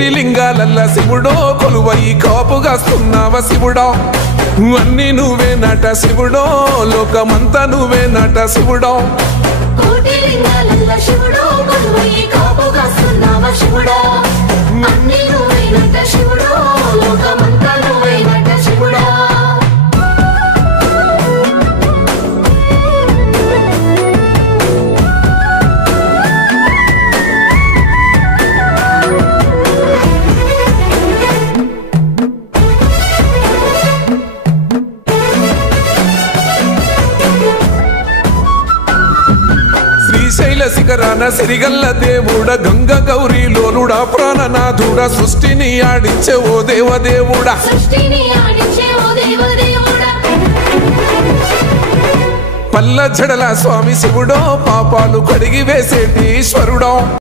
కోటి లింగాలల్ల శివుడో కొలువై కాపుగాస్తున్నావ శివుడో అన్ని నువ్వే నట శివుడో లోకమంతా నువ్వే నట శివుడో కోటి లింగాలల్ల శివుడో కొలువై కాపుగాస్తున్నావ శివుడో అన్ని నువ్వే నట శివుడో లోకమంతా నువ్వే నట శివుడో శ్రీశైల శిఖరాన సిరిగల్ల దేవుడ గంగ గౌరీ లోలుడా ప్రాణనాథుడ సృష్టిని ఆడించే ఓ దేవదేవుడా పల్ల జడల స్వామి శివుడో పాపాలు కడిగి వేసేటి ఈశ్వరుడో